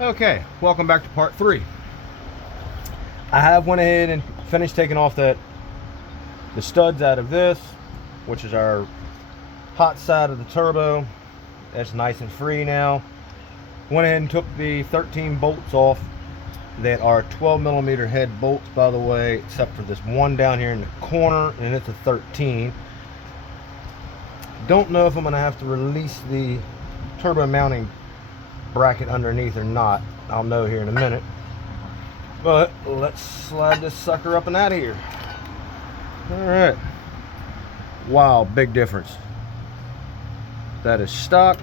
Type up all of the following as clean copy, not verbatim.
Okay, welcome back to part 3. I have went ahead and finished taking off the studs out of this, which is our hot side of the turbo. That's nice and free now. Went ahead and took the 13 bolts off that are 12mm head bolts, by the way, except for this one down here in the corner, and it's a 13. Don't know if I'm going to have to release the turbo mounting bracket underneath or not. I'll know here in a minute. But let's slide this sucker up and out of here. Alright. Wow, big difference. That is stock.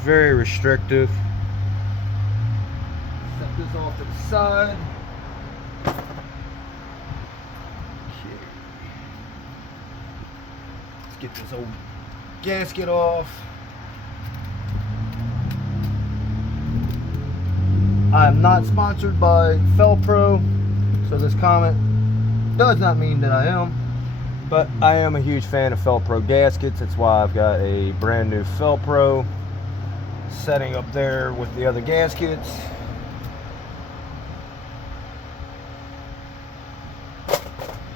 Very restrictive. Set this off to the side. Okay. Let's get this old gasket off. I am not sponsored by Felpro, so this comment does not mean that I am, but I am a huge fan of Felpro gaskets. That's why I've got a brand new Felpro setting up there with the other gaskets.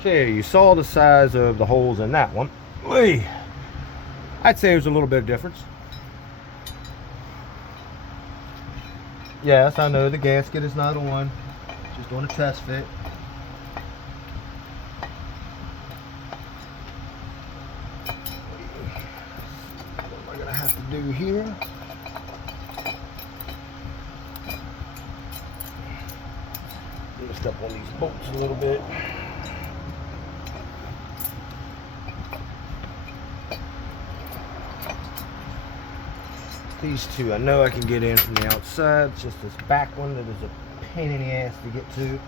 Okay, you saw the size of the holes in that one. I'd say there's a little bit of difference. Yes, I know the gasket is not on, just doing a test fit. What am I gonna have to do here? I'm gonna step on these bolts a little bit. These two I know I can get in from the outside. It's just this back one that is a pain in the ass to get to.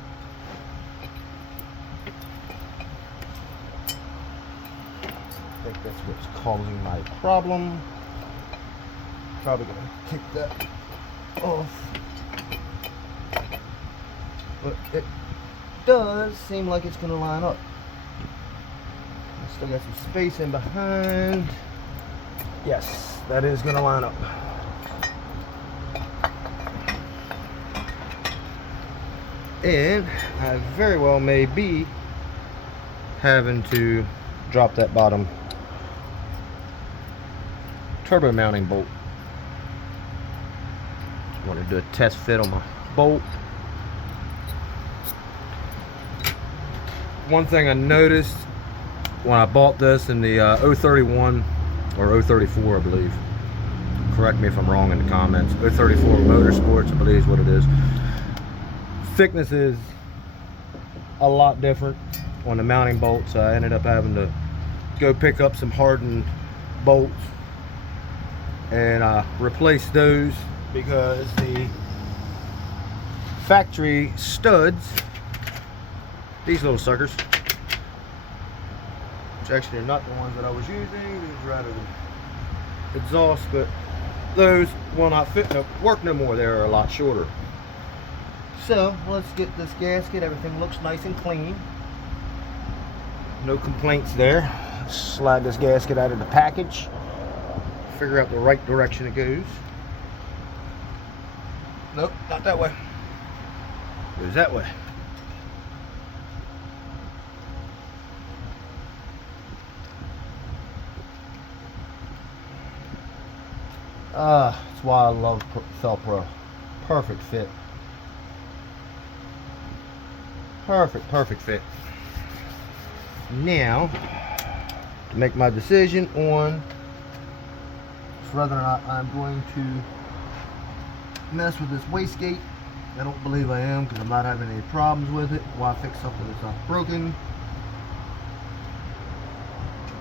I think that's what's causing my problem. Probably gonna kick that off. But it does seem like it's gonna line up. I still got some space in behind. Yes, that is gonna line up. And I very well may be having to drop that bottom turbo mounting bolt. Just want to do a test fit on my bolt. One thing I noticed when I bought this in the 031 or 034, I believe. Correct me if I'm wrong in the comments. 034 Motorsports, I believe is what it is. Thickness is a lot different on the mounting bolts. I ended up having to go pick up some hardened bolts and replace those because the factory studs, these little suckers, which actually are not the ones that I was using, these are out of the exhaust, but those will not fit no work no more. They're a lot shorter. So let's get this gasket. Everything looks nice and clean. No complaints there. Let's slide this gasket out of the package. Figure out the right direction it goes. Nope, not that way. It goes that way. That's why I love Felpro. Perfect fit. Perfect fit. Now, to make my decision on whether or not I'm going to mess with this wastegate. I don't believe I am because I'm not having any problems with it. Why fix something that's not broken?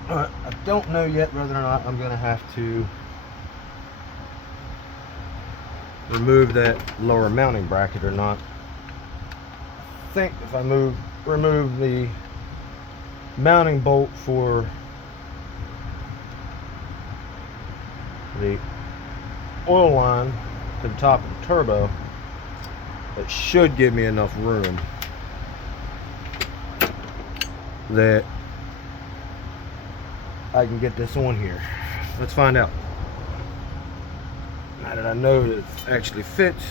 I don't know yet whether or not I'm going to have to remove that lower mounting bracket or not. I think if I remove the mounting bolt for the oil line to the top of the turbo, it should give me enough room that I can get this on here. Let's find out. Now that I know that it actually fits.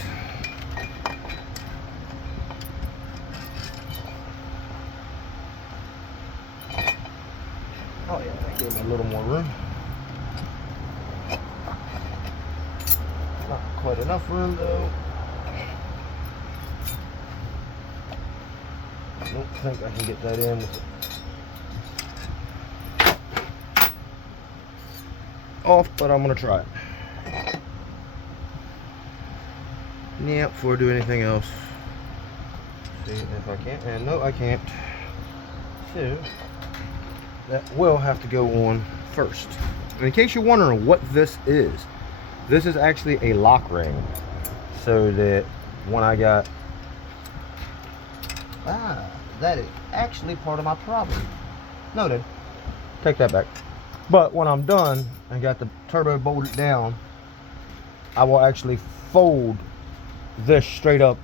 Oh yeah, that gave me a little more room. Not quite enough room though. I don't think I can get that in with it off, but I'm gonna try it. Yeah, before I do anything else. See if I can. And no, I can't. So that will have to go on first. And in case you're wondering what this is actually a lock ring. So that when I got that is actually part of my problem. Noted. Take that back. But when I'm done and got the turbo bolted down, I will actually fold this straight up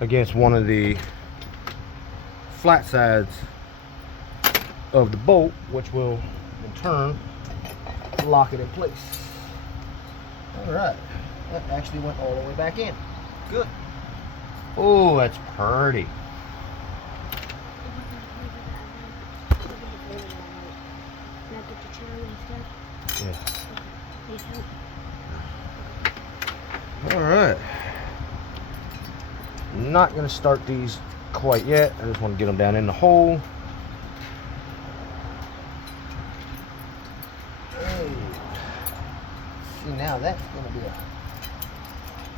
against one of the flat sides of the bolt, which will in turn lock it in place. Alright, that actually went all the way back in. Good. Oh, that's pretty. Yeah. Alright. Not going to start these quite yet. I just want to get them down in the hole. See, now that's going to be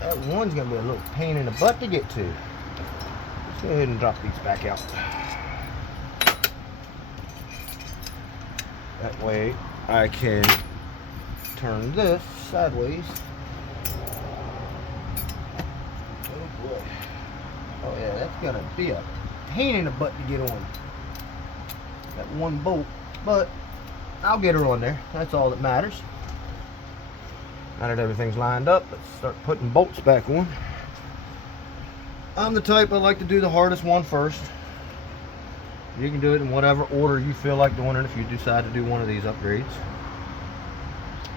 that one's going to be a little pain in the butt to get to. Let's go ahead and drop these back out. That way I can turn this sideways. Oh boy. Oh yeah, that's gonna be a pain in the butt to get on. That one bolt, but I'll get her on there. That's all that matters. Now that everything's lined up, let's start putting bolts back on. I'm the type I like to do the hardest one first. You can do it in whatever order you feel like doing it if you decide to do one of these upgrades.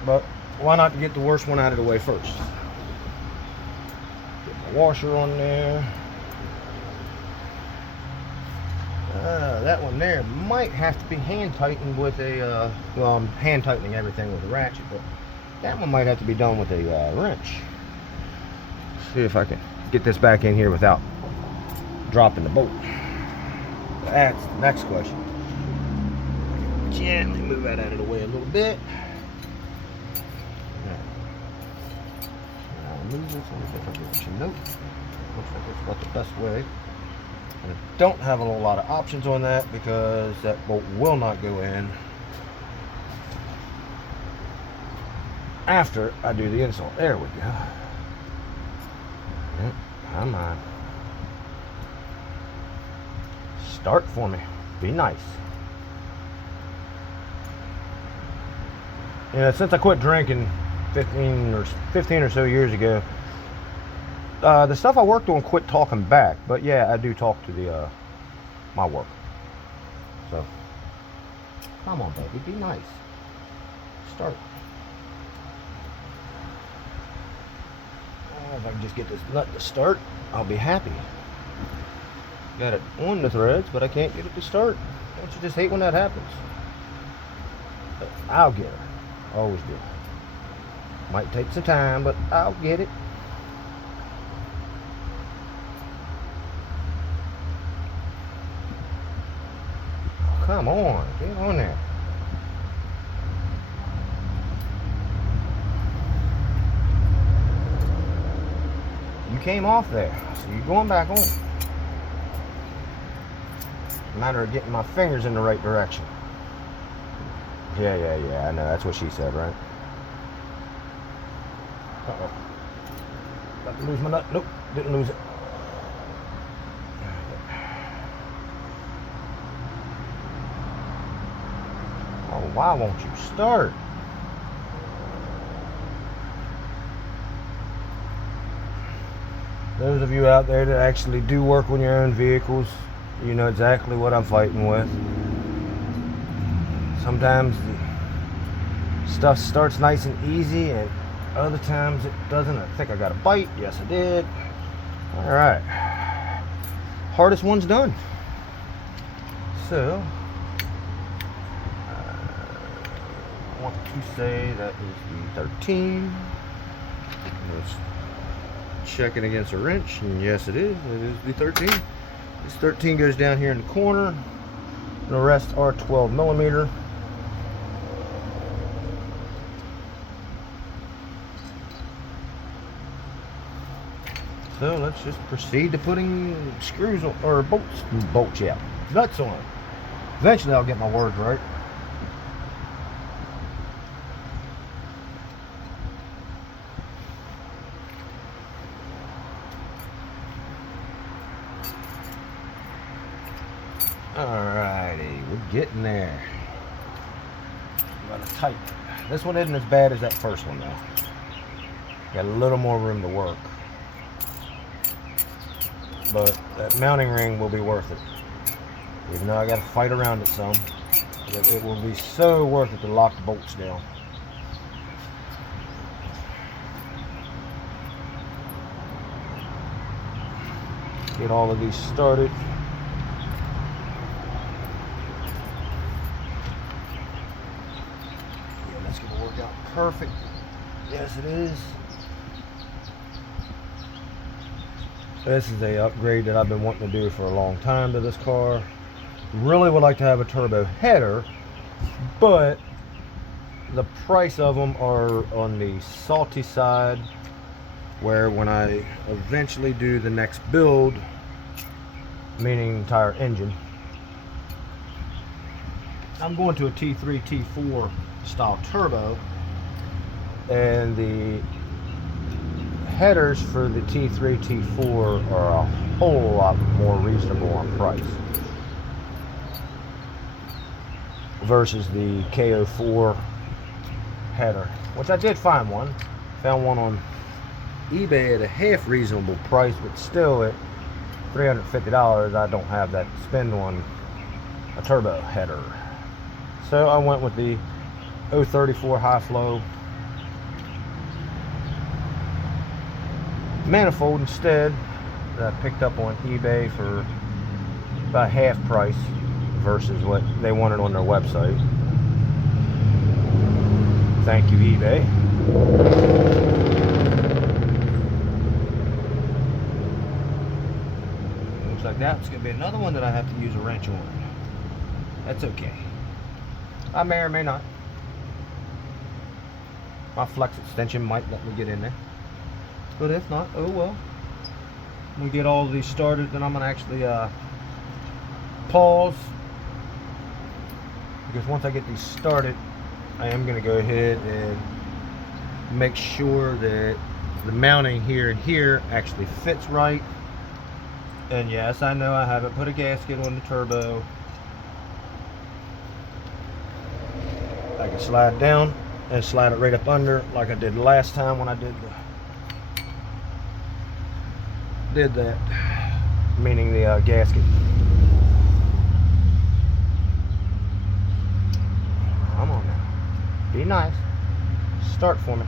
But why not get the worst one out of the way first? Get my washer on there. That one there might have to be hand tightened with a, well, I'm hand tightening everything with a ratchet, but that one might have to be done with a wrench. See if I can get this back in here without dropping the bolt. That's the next question. Gently move that out of the way a little bit. Move this in a different direction. Nope. Looks like it's about the best way. And I don't have a whole lot of options on that because that bolt will not go in after I do the install. There we go. Yep, come on. Start for me. Be nice. Yeah, since I quit drinking 15 or so years ago, the stuff I worked on quit talking back. But yeah, I do talk to the my work. So come on, baby, be nice. Start. If I can just get this nut to start, I'll be happy. Got it on the threads, but I can't get it to start. Don't you just hate when that happens? But I'll get her. Always do. Might take some time, but I'll get it. Oh, come on, get on there. You came off there, so you're going back on. Matter of getting my fingers in the right direction. Yeah, I know, that's what she said, right? Uh-oh. About to lose my nut. Nope, didn't lose it. Oh, why won't you start? Those of you out there that actually do work on your own vehicles, you know exactly what I'm fighting with. Sometimes the stuff starts nice and easy, and Other times it doesn't. I think I got a bite. Yes, I did. All right. Hardest one's done. So, I want to say that is the 13. Let's check it against a wrench, and yes, it is. It is the 13. This 13 goes down here in the corner, and the rest are 12 millimeter. So let's just proceed to putting screws or bolts, yeah, nuts on. Eventually I'll get my words right. Alrighty, we're getting there. Got to tighten. This one isn't as bad as that first one though. Got a little more room to work. But that mounting ring will be worth it. Even though I got to fight around it some, it will be so worth it to lock the bolts down. Get all of these started. Yeah, that's going to work out perfect. Yes, it is. This is a upgrade that I've been wanting to do for a long time to this car. Really would like to have a turbo header, but the price of them are on the salty side, where when I eventually do the next build, meaning entire engine, I'm going to a T3, T4 style turbo, and the headers for the T3, T4 are a whole lot more reasonable on price versus the KO4 header, which I did find one. Found one on eBay at a half reasonable price, but still at $350 I don't have that to spend on a turbo header. So I went with the 034 high flow manifold instead, that I picked up on eBay for about half price versus what they wanted on their website. Thank you, eBay. Looks like that's going to be another one that I have to use a wrench on. That's okay. I may or may not. My flex extension might let me get in there. But if not, oh well. When we get all of these started, then I'm going to actually pause. Because once I get these started, I am going to go ahead and make sure that the mounting here and here actually fits right. And yes, I know I haven't put a gasket on the turbo. I can slide down and slide it right up under like I did last time when I did that, meaning the gasket. Come on now, be nice, start for me.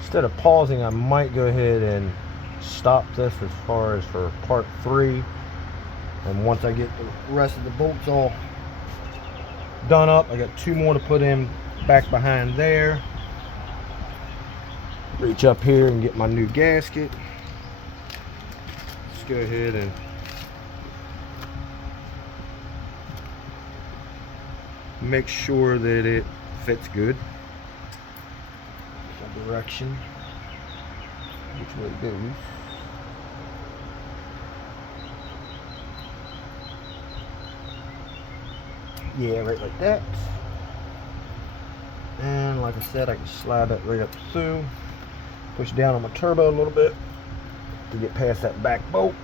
Instead of pausing, I might go ahead and stop this as far as for part 3, and once I get the rest of the bolts all done up, I got 2 more to put in back behind there. Reach up here and get my new gasket. Let's go ahead and make sure that it fits good. Direction, which way it goes. Yeah, right like that. And like I said, I can slide that right up through, push down on my turbo a little bit to get past that back bolt.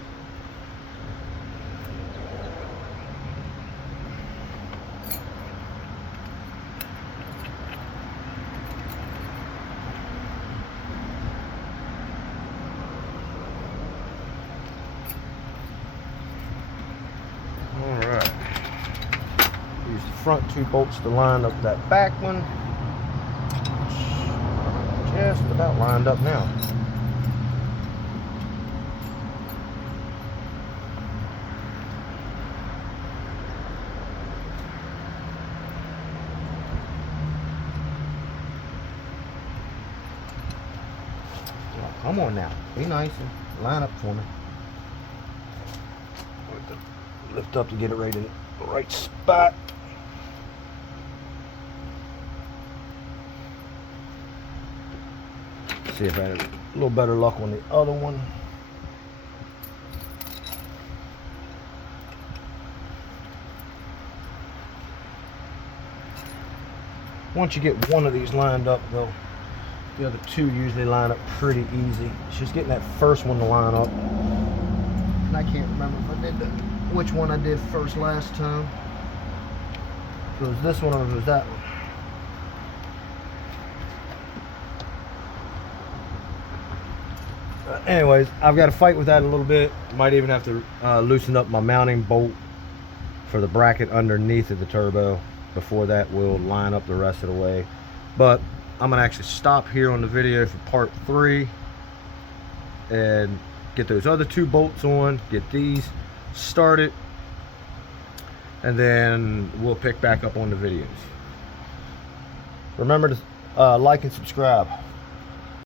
front 2 bolts to line up that back one. Just about lined up now. Come on now, be nice and line up for me. Lift up to get it right in the right spot. See if I had a little better luck on the other one. Once you get one of these lined up though, the other 2 usually line up pretty easy. It's just getting that first one to line up. And I can't remember if I did which one I did first last time. If it was this one or if it was that one. Anyways, I've got to fight with that a little bit. Might even have to loosen up my mounting bolt for the bracket underneath of the turbo. Before that, we'll line up the rest of the way. But I'm gonna actually stop here on the video for part 3 and get those other 2 bolts on, get these started, and then we'll pick back up on the videos. Remember to like and subscribe.